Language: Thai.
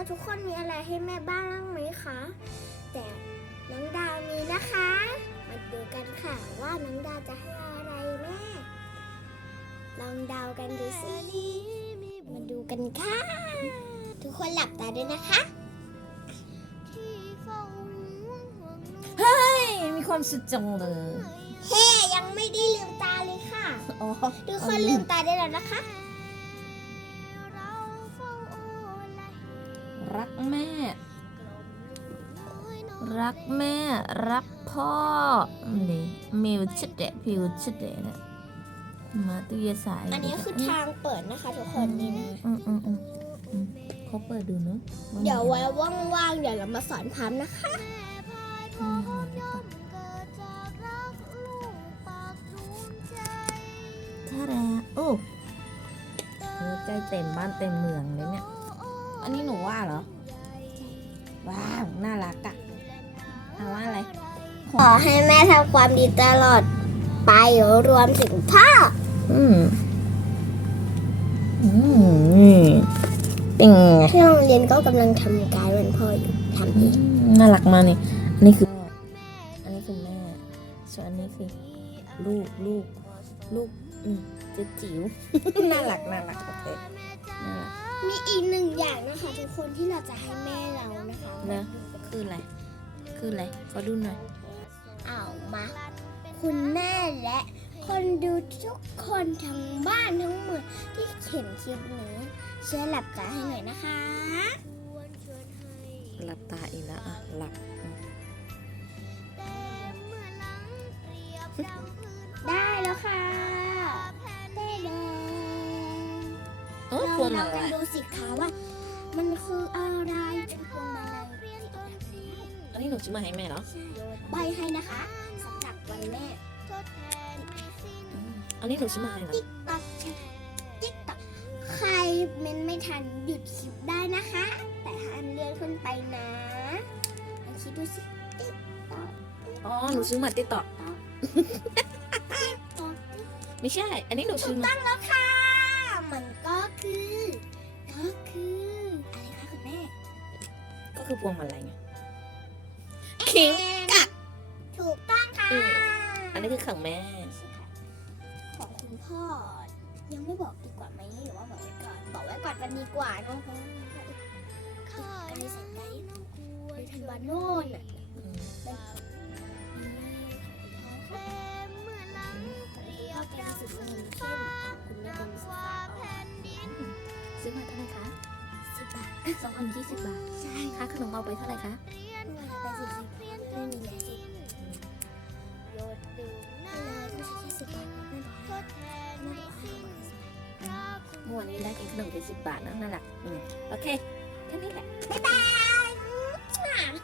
แล้วทุกคนมีอะไรให้แม่บ้างไหมคะ แต่น้องดาวมีนะคะ มาดูกันค่ะว่าน้องดาวจะให้อะไรแม่ ลองเดากันดูสิมาดูกันค่ะ ทุกคนหลับตาด้วยนะคะเฮ้ย มีความสุขจังเลยเฮ้ยังไม่ได้ลืมตาเลยค่ะอ๋อทุกคนลืมตาได้แล้วนะคะ รักแม่ รักแม่ รักพ่อ นี่มิวชิดเดะพิวชิดเดะนะมาตุยสาย อันนี้คือทางเปิดนะคะทุกคนนี่นะอืมอืมอืมอืมเขาเปิดดูเนาะาเดี๋ยวไว้ว่างๆเดี๋ยวเรามาสอนพัมนะคะอืมถ้าแล้วโอ้หัวใจเต็มบ้านเต็มเมืองเลยเนี่ย อันนี้หนูว่าเหรอ ว้าว น่ารักอะเอาว่าอะไร ขอให้แม่ทำความดีตลอด ไปรวมถึงพ่อ อืม อืมเป็นไงที่โรงเรียนก็กำลังทำการวันพ่ออยู่ทำอือีกมน่ารักมากนี่อันนี้คือ อันนี้คือแม่ ส่วนอันนี้คือลูกลูกลูกอืมเจ๊จิ๋ว น่ารักน่ารักโอเคน่ารัก มีอีกหนึ่งอย่างนะคะทุกคนที่เราจะให้แม่เรานะคะนะคืออะไร คืออะไรขอดูหน่อย เอามา คุณแม่และ คนดูทุกคนทั้งบ้านทั้งเมืองที่เห็นคลิปนี้ช่วยหลับตาให้หน่อยนะคะ หลับตาอีกแล้วอะ หลับอืมได้แล้วค่ะ เออเราพวงมาเรากัลันยดูสิคะว่า มันคืออะไรคือพวงมาลัยอันนี้หนูซื้อมาให้แม่เหรอใบให้นะคะสำหรับวันแม่อืมอันนี้หนูซื้อมาให้เหรอติ๊กตักติ๊กตักใครเม้นไม่ทันหยุดคลิปได้นะคะ แต่ห้ามเลื่อนขึ้นไปนะลองคิดดูสิติ๊กตักอ๋อหนูซื้อมาติ๊กต็อกตักไม่ใช่ อันนี้หนูซื้อมาตั้งแล้วค่ะ มันก็คือ ก็คืออะไรคะคุณแม่ ก็คือพวงมาลัยไงขิงกักถูกต้องค่ะอืมอันนี้คือของแม่ ของคุณพ่อ ยังไม่บอกดีกว่าไหมหรือว่าบอกไว้ก่อน บอกไว้ก่อนกันดีกว่าเนอะเพราะว่ามันก็อีกไกลแสนไกลในธันวาโน่นอะอืมเป็นพ่อแกงสุดสีเข้มคุณแม่เป็นสีฟ้าอ่อนซื้อมาเท่าไหร่คะ สิบบาทสองพันยี่สิบบาท ใช่ค่าขนมเอาไปเท่าไหร่คะเมื่อวานไปสี่สิบไม่มีแล้วสิโยนดูเลยก็ใช้แค่สิบบาทไม่ร้อยไม่ร้อยห้าบาทเมื่อวานนี้ได้กินขนมไปสิบบาทนะน่ารักอืมโอเคแค่นี้แหละ บ๊ายบาย